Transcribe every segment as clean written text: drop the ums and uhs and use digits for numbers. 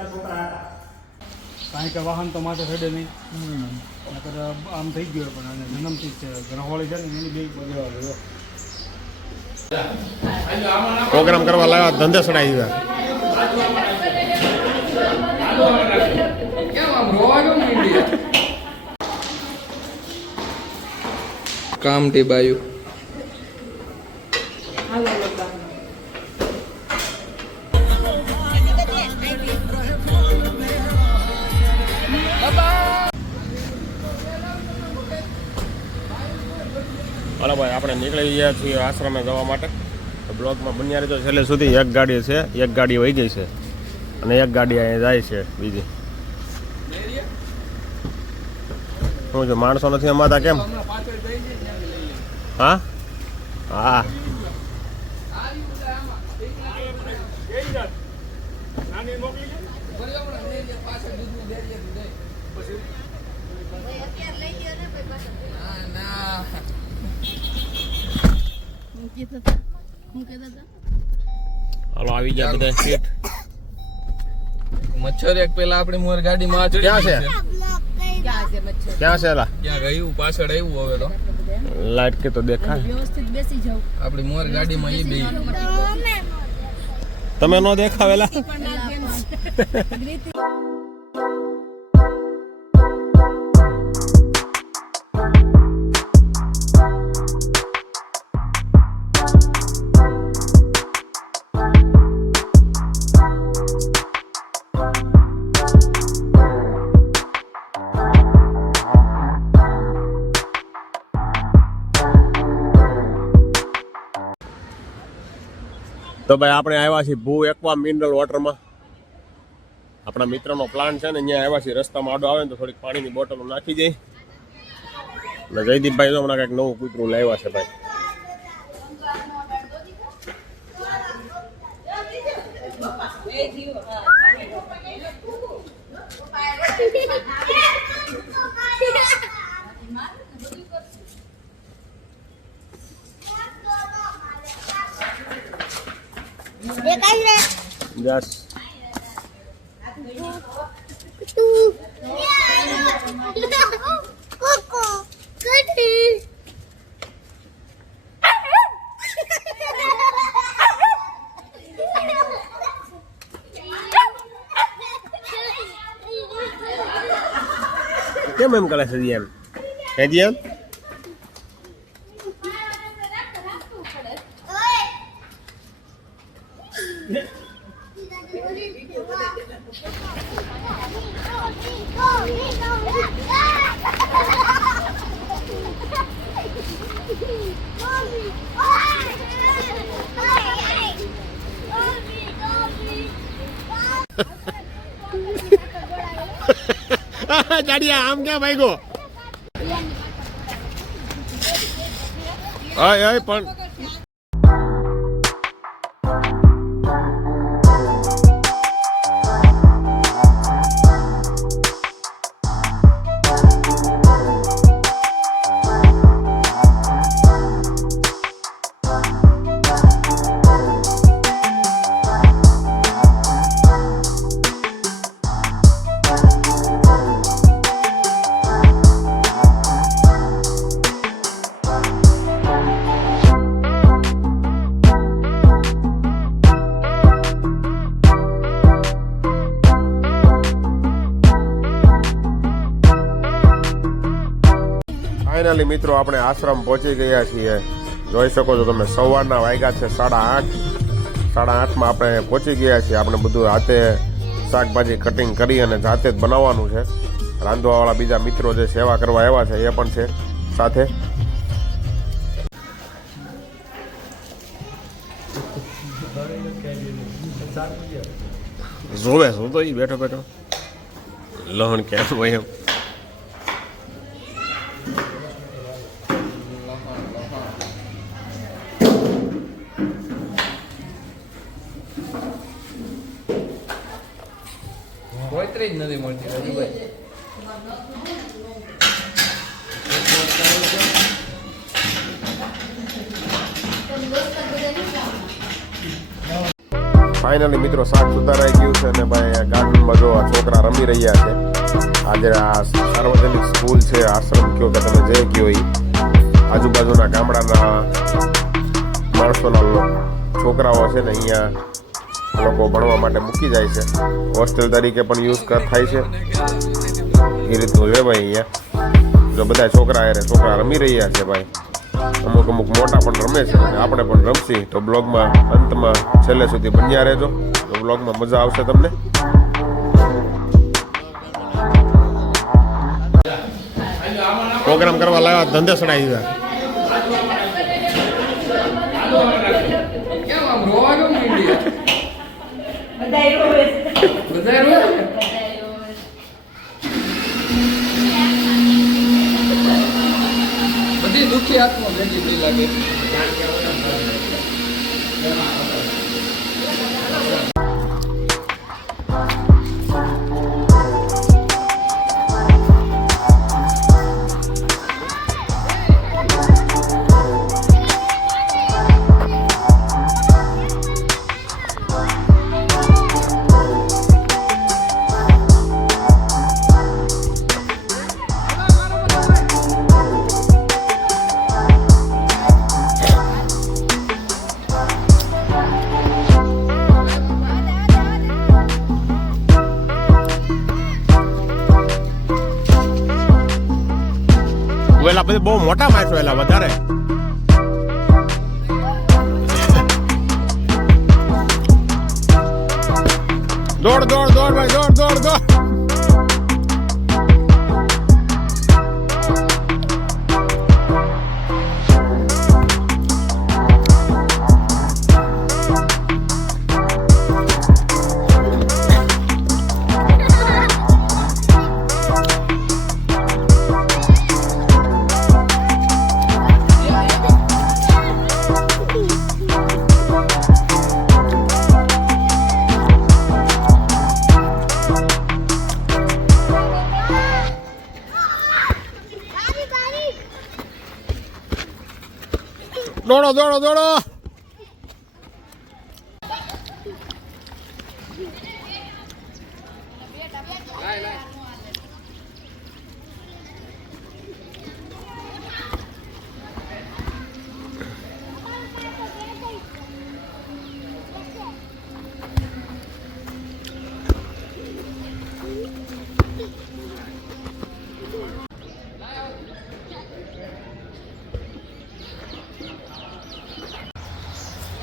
કારણ કે વાહન તો માથે ચડે નહીં. નકર આમ થઈ ગયો પણ આને જન્મથી જ ગ્રહોળી છે ને એની બે બદલાવા પ્રોગ્રામ કરવા લાવ્યા ધંધે સડાઈ દીધા. કામ ટી બાયુ હાલો ભાઈ, આપણે નીકળી ગયા છીએ આશ્રમે જવા માટે. બ્લોકમાં બન્યા રહેજો છેલ્લે સુધી. એક ગાડી છે, એક ગાડી વહી ગઈ છે અને એક ગાડી અહીંયા જાય છે બીજી. શું છે, માણસો નથી અમાતા કેમ? હા હા હાલો આવી ગયા બધા સીટ. મચ્છર એક પેલા આપણી મોર ગાડીમાં ચડી ક્યાં છે? ક્યાં છે એલા? ક્યાં ગયું? પાછળ આવ્યું હવે તો. લાઈટ કે તો દેખાય. વ્યવસ્થિત બેસી જાવ. આપણી મોર ગાડીમાં ઈ બે. તમે નો દેખાવેલા? તો ભાઈ આપણે આવ્યા છીએ ભૂ એક્વા મિનરલ વોટરમાં. આપણા મિત્રનો પ્લાન્ટ છે ને, અહીંયા આવ્યા છીએ. રસ્તામાં આડો આવે ને તો થોડીક પાણીની બોટલો નાખી જાય. અને જયદીપભાઈ તો હમણાં કંઈક નવું કૂતરું લાવ્યા છે ભાઈ. Yes. કેમ એમ કરે છે જીએમ? હે જીએમ? જાડિયા આમ ક્યાં ભાગ્યો? અય પણ ફાઇનલી મિત્રો આપણે આશ્રમ પહોંચી ગયા છીએ. જોઈ શકો છો તમે, સવારના વાગ્યા છે 8:30. 8:30માં આપણે પહોંચી ગયા છીએ. આપણે બધું હાથે શાકભાજી કટિંગ કરી અને જાતે જ બનાવવાનું છે. રાંધવાવાળા બીજા મિત્રો જે સેવા કરવા આવ્યા છે એ પણ છે સાથે. જોવે શું તો એ બેઠો બેઠો લહણ કેમ હોય એમ. કોઈતરી જ નથી મળતી રાજુભાઈ. ફાઇનલી મિત્રો શાક સુધારાઈ ગયું છે અને ભાઈ ગાર્ડન રહ્યા છે. આજે આ સાર્વજનિક સ્કૂલ છે, આશ્રમ કયો કે તમે જે કયો એ આજુબાજુના ગામડાના માણસોના છોકરાઓ છે ને અહીંયા લોકો ભણવા માટે મૂકી જાય છે. હોસ્ટેલ તરીકે પણ યુઝ થાય છે. એ રીતનું છે ભાઈ. અહીંયા જો બધા છોકરા રમી રહ્યા છે ભાઈ. અમુક મોટા પણ રમે છે અને આપણે પણ રમશી. તો બ્લોગમાં અંતમાં છેલ્લે સુધી બન્યા રહેજો. તો બ્લોગમાં મજા આવશે તમને. પ્રોગ્રામ કરવા લાવ્યા ધંધે સડાઈ દીધા. કેમ આમ રોવા કેમ માંડી? બધાય રોવે? બધી દુખી આત્મા ભેગી થઈ લાગે. વેલા બધે બહુ મોટા માણસો એલા વધારે. દોડ ભાઈ દોડ. દોડો.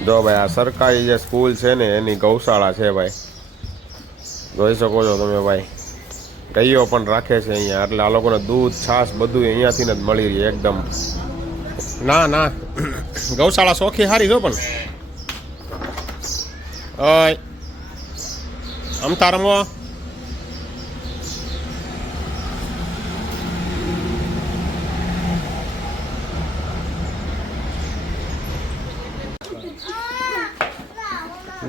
જો ભાઈ આ સરકારી જે સ્કૂલ છે ને એની ગૌશાળા છે ભાઈ. જોઈ શકો છો તમે ભાઈ. ગાયો પણ રાખે છે અહીંયા. એટલે આ લોકોને દૂધ છાશ બધું અહીંયાથી જ મળી રહે એકદમ. ના ગૌશાળા સોખી સારી જો પણ. અમથા રમો.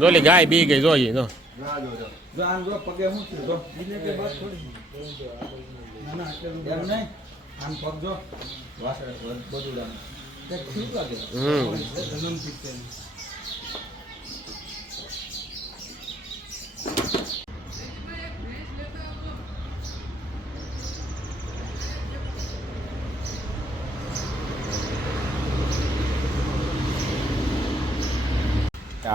જોલી ગાય બી ગઈ જોઈએ જો.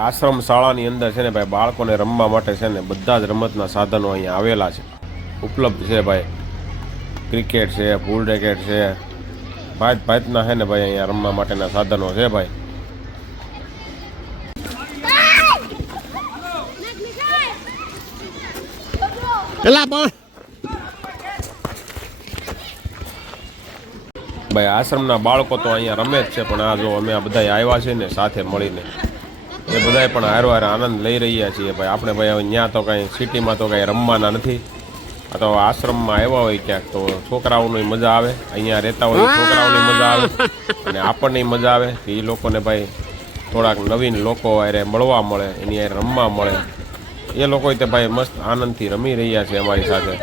આશ્રમ શાળાની અંદર છે ને ભાઈ બાળકોને રમવા માટે છે ને બધા જ રમતના સાધનો અહીંયા આવેલા છે, ઉપલબ્ધ છે ભાઈ. ક્રિકેટ છે, પૂલ રેકેટ છે, ભાતના છે ને ભાઈ અહીંયા રમવા માટેના સાધનો છે ભાઈ. ભાઈ આશ્રમના બાળકો તો અહીંયા રમે જ છે, પણ આ જો અમે આ બધા આવ્યા છે ને સાથે મળીને એ બધાય પણ હારવાર આનંદ લઈ રહ્યા છીએ ભાઈ. આપણે ભાઈ હવે ત્યાં તો કાંઈ સિટીમાં તો કાંઈ રમવાના નથી. આ તો આશ્રમમાં આવ્યા હોય ક્યાંક તો છોકરાઓની મજા આવે, અહીંયા રહેતા હોય છોકરાઓની મજા આવે અને આપણને મજા આવે કે એ લોકોને ભાઈ થોડાક નવીન લોકો અરે મળવા મળે, એની અરે રમવા મળે. એ લોકો તે ભાઈ મસ્ત આનંદથી રમી રહ્યા છે અમારી સાથે.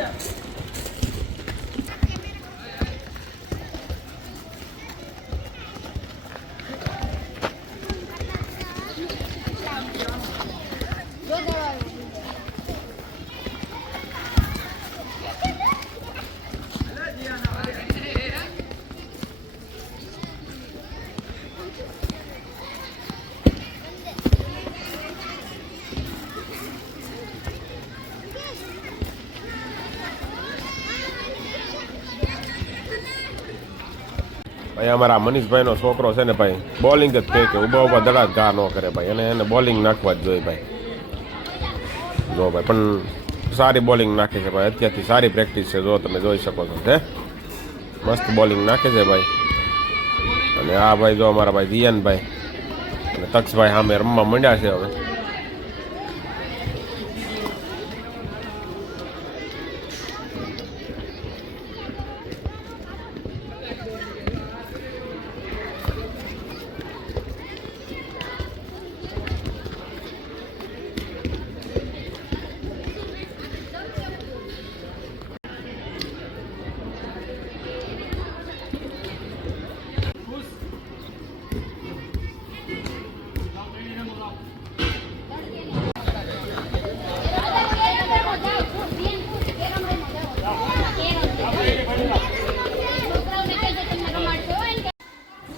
ભાઈ અમારા મનીષભાઈનો છોકરો છે ને ભાઈ બોલિંગ જ કહે કે ઊભા ઊભા દડા ઘા ન કરે ભાઈ, અને એને બોલિંગ નાખવા જ જોઈએ ભાઈ. જો ભાઈ પણ સારી બોલિંગ નાખે છે ભાઈ, અત્યારથી સારી પ્રેક્ટિસ છે, જો તમે જોઈ શકો છો હે, મસ્ત બોલિંગ નાખે છે ભાઈ. અને આ ભાઈ જો અમારા ભાઈ દિયાનભાઈ અને તક્ષભાઈ સામે રમવા માંડ્યા છે હવે.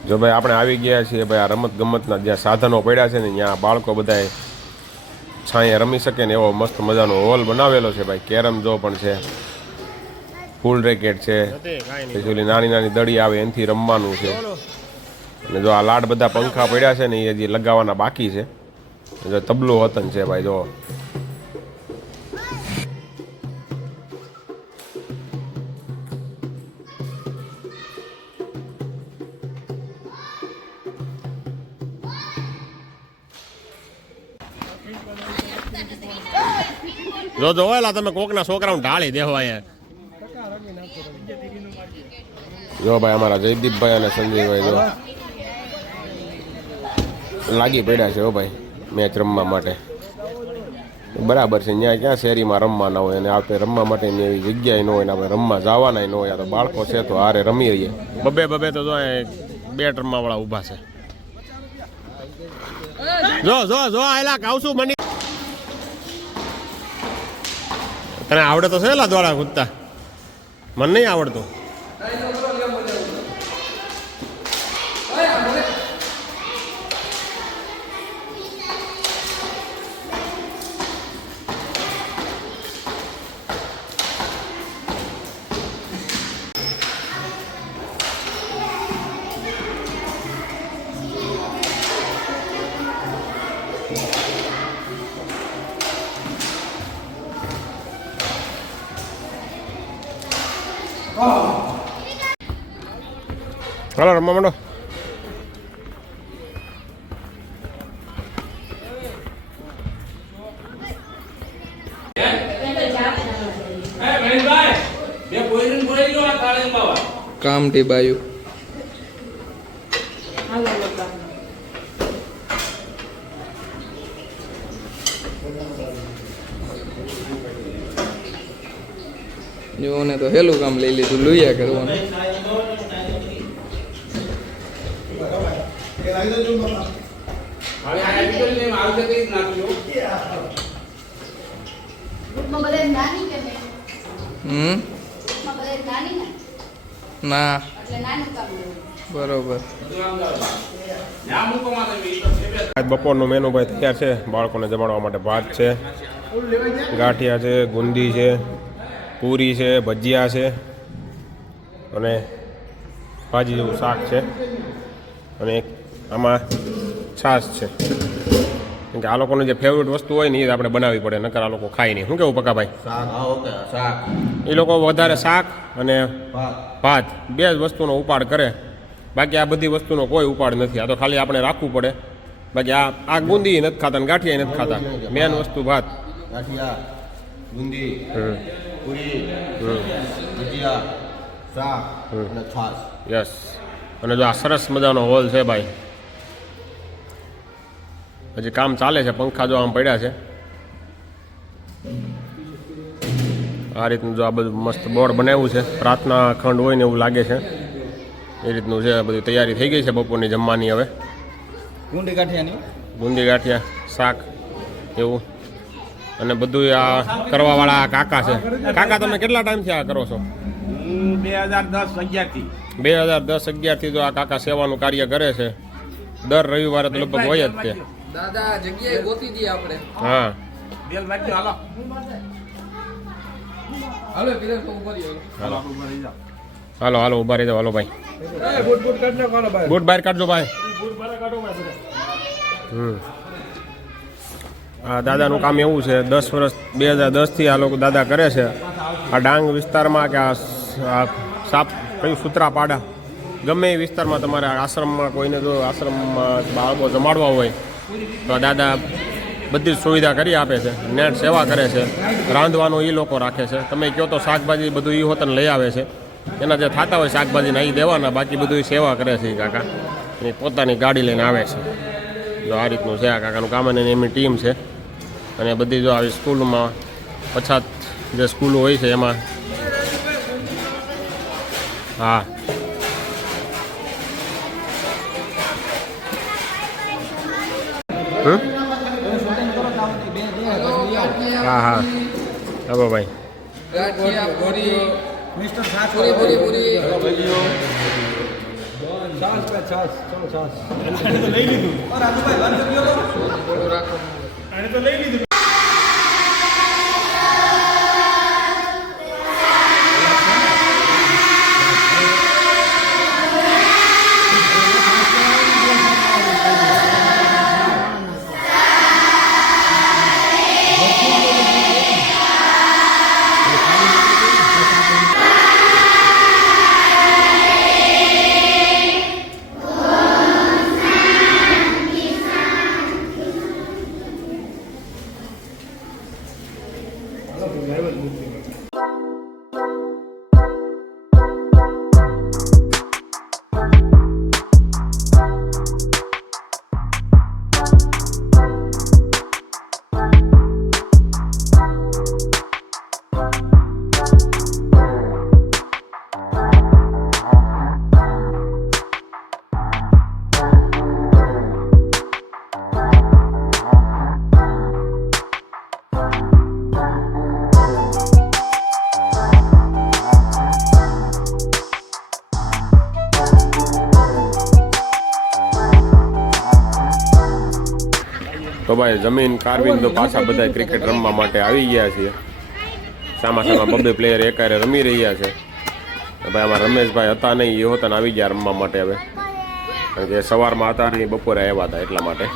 જો ભાઈ આપણે આવી ગયા છીએ ભાઈ આ રમત ગમતના જ્યાં સાધનો પડ્યા છે ને ત્યાં બાળકો બધાએ છાંયે રમી શકે ને એવો મસ્ત મજાનો હોલ બનાવેલો છે ભાઈ. કેરમ જો પણ છે, ફૂલ રેકેટ છે, પછી ઓલી નાની નાની દડી આવે એનાથી રમવાનું છે. અને જો આ લાડ બધા પંખા પડ્યા છે ને એ હજી લગાવવાના બાકી છે. જો તબલું વતન છે ભાઈ જો. જો જોયેલા તમે કોકના છોકરાઓને ઢાળી દેવા અહીંયા. જો ભાઈ અમારા જયદીપભાઈ અને સંજયભાઈ જો લાગી પડ્યા છે હો ભાઈ મેચ રમવા માટે. બરાબર છે, ત્યાં ક્યાં શેરીમાં રમવાના હોય અને આપણે રમવા માટેની એવી જગ્યાએ ન હોય ને આપણે રમવા જવાના ન હોય. તો બાળકો છે તો હારે રમી રહીએ. બબે તો જો બેટ રમવાવાળા ઊભા છે. જો આયલા આવશું મની. તને આવડે તો છે એલા દોડા કૂદતા? મને નહીં આવડતું. હાલો રમવા માંડો. કામટી બાયું જોને તો હેલું કામ લઈ લીધું, લુયા કરવાનું. ના બરોબર. બપોરનું મેનુ ભાઈ તૈયાર છે. બાળકોને જમાડવા માટે ભાત છે, ગાંઠિયા છે, ગુંદી છે, પૂરી છે, ભજીયા છે અને ભાજી જેવું શાક છે અને આમાં છાશ છે. કેમ કે આ લોકોને જે ફેવરેટ વસ્તુ હોય ને એ આપણે બનાવવી પડે, નકર આ લોકો ખાય નહીં. શું કેવું પકાભાઈ? એ લોકો વધારે શાક અને ભાત બે જ વસ્તુનો ઉપાડ કરે, બાકી આ બધી વસ્તુનો કોઈ ઉપાડ નથી. આ તો ખાલી આપણે રાખવું પડે. બાકી આ ગુંદી નથી ખાતા ને ગાંઠિયા નથી ખાતા. મેન વસ્તુ ભાત, ગુંદી, પૂરી, ભજીયા, શાક અને છાશ. યસ. અને જો આ સરસ મજાનો હોલ છે ભાઈ, હજી કામ ચાલે છે. પંખા જો આમ પડ્યા છે. આ રીતનું જો આ બધું મસ્ત બોર્ડ બનાવ્યું છે. પ્રાર્થના ખંડ હોય ને એવું લાગે છે એ રીતનું છે. બધી તૈયારી થઈ ગઈ છે બપોરની જમવાની. હવે ગુંદી ગાંઠિયાની, ગુંદી ગાંઠિયા, શાક એવું. અને બધું આ કરવાવાળા કાકા છે. કાકા તમે કેટલા ટાઈમથી આ કરો છો? 2010-11થી જો આ કાકા સેવાનું કાર્ય કરે છે. દર રવિવારે તો લગભગ હોય જ તે. દાદા જગ્યાએ ગોતી દઈએ આપણે. હા હાલો પીરસ ઉપર હાલો ઉભા રહી જાઓ. હાલો ઉભા રહી જાઓ. હાલો ભાઈ. બૂટ બહાર કાઢજો ભાઈ. બૂટ બારા કાઢો ભાઈ બધા. આ દાદાનું કામ એવું છે, 10 વર્ષ 2010થી આ લોકો દાદા કરે છે. આ ડાંગ વિસ્તારમાં કે આ સાપ કયું સૂત્રાપાડા ગમે એ વિસ્તારમાં તમારે આશ્રમમાં કોઈને જો આશ્રમમાં બાળકો જમાડવા હોય તો આ દાદા બધી જ સુવિધા કરી આપે છે. નેટ સેવા કરે છે, રાંધવાનું એ લોકો રાખે છે. તમે કહો તો શાકભાજી બધું એ હોતને લઈ આવે છે. એના જે થતા હોય શાકભાજી નાહી દેવાના, બાકી બધું એ સેવા કરે છે એ કાકા. એની પોતાની ગાડી લઈને આવે છે. જો આ રીતનું છે આ કાકાનું કામ, અને એમની ટીમ છે. અને બધી જો આવી સ્કૂલમાં પછાત જે સ્કૂલો હોય છે એમાં હા હા હા હા ભાઈ ગાંઠિયા પૂરી પૂરી પૂરી પૂરી આને તો લઈ લીધું. થોડું રાખો. આને તો લઈ લીધું. તો ભાઈ જમીન કારવીને તો પાછા બધા ક્રિકેટ રમવા માટે આવી ગયા છીએ. સામા સામા બબ્બે પ્લેયર એકારે રમી રહ્યા છે. ભાઈ આમાં રમેશભાઈ હતા નહીં, એ હોતા આવી ગયા રમવા માટે. હવે કારણ કે સવારમાં હતા નહીં, બપોરે આવ્યા હતા એટલા માટે.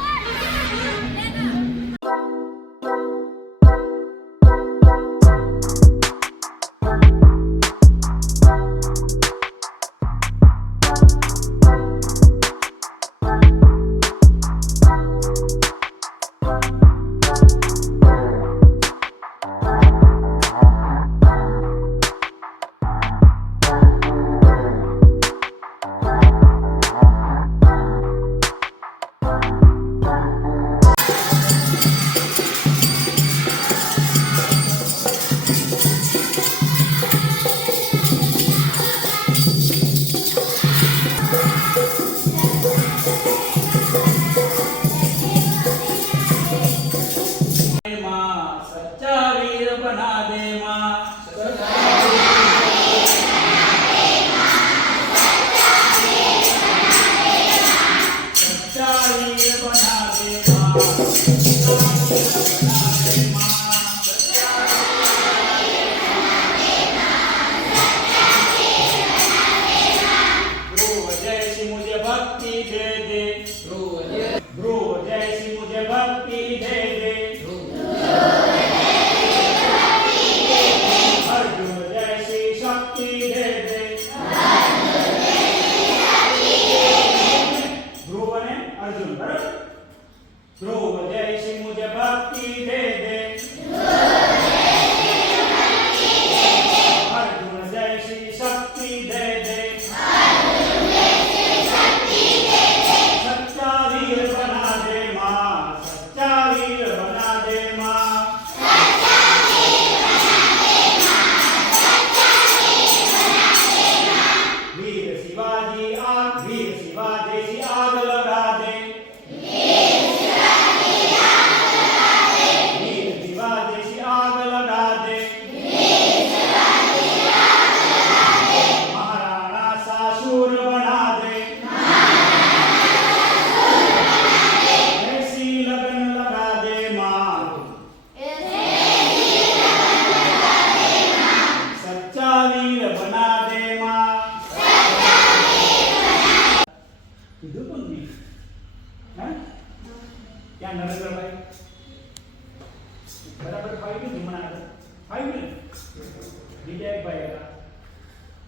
બીજા એક ભાઈ હતા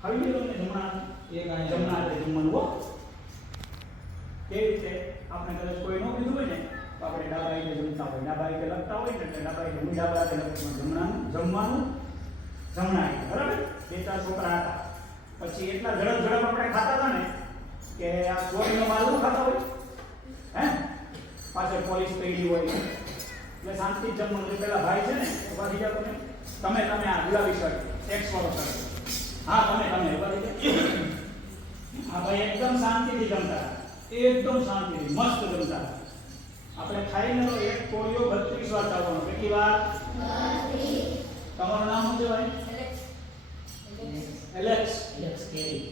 આવી ગયો તમને જમણા એક અહીંયા જમણા હાથે જમવાનું હો કેવી રીતે આપણે કદાચ કોઈ નો કીધું હોય ને તો આપણે ડાબા હાથે જમતા હોય ડાબા હાથે લખતા હોય ને એટલે ડાબા હાથે હું ડાબા હાથે લખું જમણાનું જમવાનું જમણા હાથે બરાબર બે ચાર છોકરા હતા પછી એટલા ઝડપ આપણે ખાતા હતા ને કે આ ચોરીનો માલ ન ખાતા હોય હે પાછળ પોલીસ પડી હોય એટલે શાંતિ જમવાનું પેલા ભાઈ છે ને ઉભા થઈ જાવ તમે આ ગુલાબી શર્ટ ટેક્સ વાળો શર્ટ હા તમે ઉભા થઈ જાવ હા ભાઈ એકદમ શાંતિથી જમતા એકદમ શાંતિથી મસ્ત જમતા આપણે ખાઈને તો એક કોળિયો 32 વાર ચાવવાનો કેટલી વાર 32 તમારું નામ શું છે ભાઈ એલેક્સ કેરી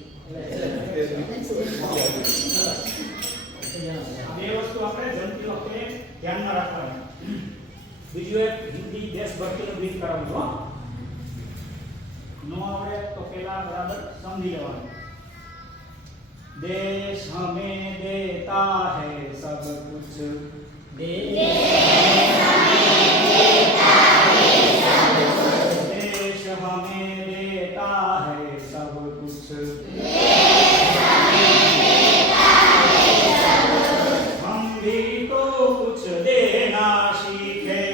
બે વસ્તુ આપણે જમતી વખતે ધ્યાનમાં રાખવાની બીજું એક હિન્દી દેશભક્તિનું ગીત કરાવું છું નો આવડે તો પેલા બરાબર સમજી લેવાનું देश हमें देता है सब कुछ देश हमें देता है सब कुछ हम भी तो कुछ देना सीखे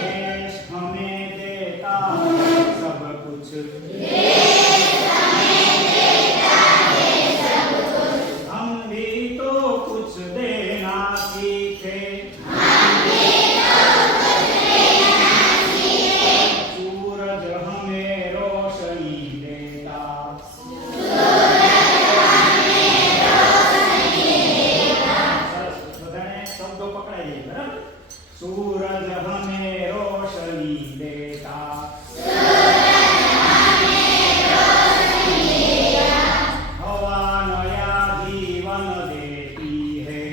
देश हमें देता है सब कुछ हम भी तो कुछ देना सीखे सूरज हमें रोशनी देता बधाने शब्दों पकड़ाई बराबर सूरज हमें रोशनी देता हवा नया जीवन देती है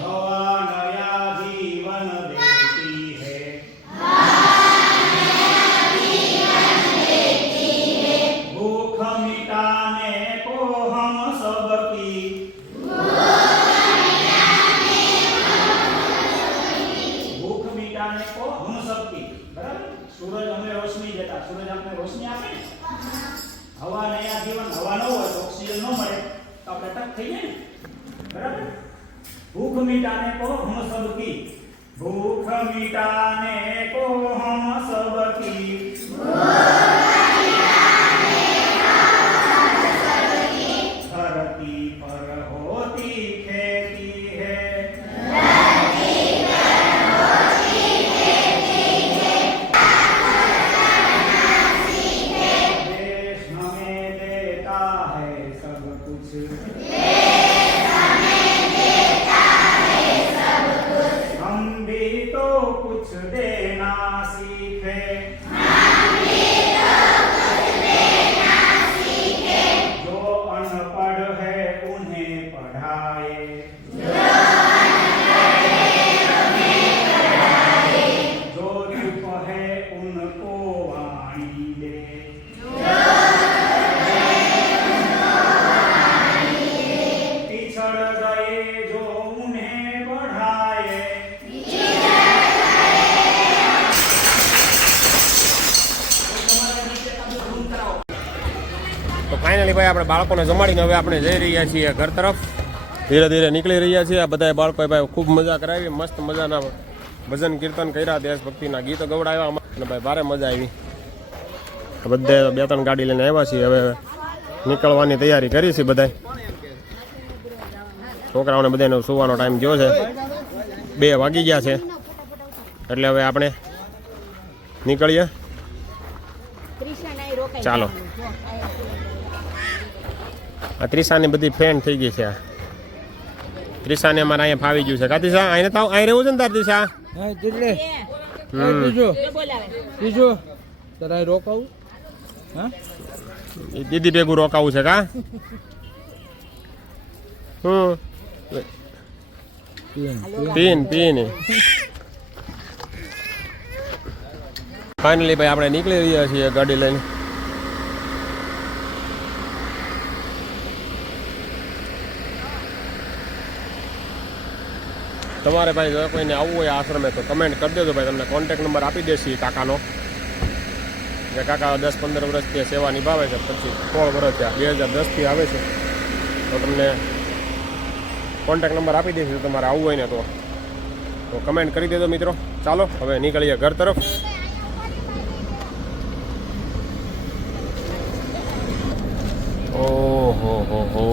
हवा नया जीवन देती है भूख मिटाने को हम सबकी भूख मिटाने को हम सबकी बराबर सूरज हमें रोशनी देता सूरज આપણે રોશની આપે ને હવા નયા જીવન હવા ન હોય તો ઓક્સિજન ન મળે તો આપણે ટક થઈ જાય ને બરાબર भूख मिटाने को हम सबकी भूख मिटाने को हम सबकी धरती पर होती खेती है देश हमें देता है सब कुछ हम भी तो कुछ देना सीखे जो अनपढ़ है उन्हें पढ़ाए जो चुप है उनको वाणी दे पिछड़ गए जो उन्हें बढ़ाए તો ફાઇનલી ભાઈ આપણે બાળકોને જમાડીને હવે આપણે જઈ રહ્યા છીએ ઘર તરફ ધીરે ધીરે નીકળી રહ્યા છીએ આ બધા બાળકોએ ભાઈ ખૂબ મજા કરાવી મસ્ત મજાના ભજન કીર્તન કર્યા દેશભક્તિના ગીતો ગવડાવ્યા અને ભાઈ ભારે મજા આવી બધે 2-3 ગાડી લઈને આવ્યા છીએ હવે નીકળવાની તૈયારી કરી છે બધા છોકરાઓને બધાને સુવાનો ટાઈમ થયો છે 2 વાગી ગયા છે એટલે હવે આપણે નીકળીએ ચાલો આ ત્રિશાની બધી ફ્રેન્ડ થઈ ગઈ છે ત્રિશાને અમારે અહીંયા ફાવી ગયું છે કા ત્રિશા અહીં તાવ અહીં રહેવું છે ને તાર ત્રિશા બીજું તારા રોકાવું હા એ દીદી ભેગું રોકાવું છે કા પીન ફાઇનલી ભાઈ આપણે નીકળી રહ્યા છીએ ગાડી લઈને તમારે ભાઈ જો કોઈને આવવું હોય આશ્રમે તો કમેન્ટ કરી દેજો ભાઈ, તમને કોન્ટેક્ટ નંબર આપી દેશે કાકાનો. કે કાકા 10-15 વર્ષથી સેવા નિભાવે છે, પછી 16 વર્ષ થયા, 2010થી આવે છે. તો તમને કોન્ટેક્ટ નંબર આપી દઈશું તમારે આવવું હોય ને તો કમેન્ટ કરી દેજો મિત્રો. ચાલો હવે નીકળીએ ઘર તરફ. ઓહો હો હો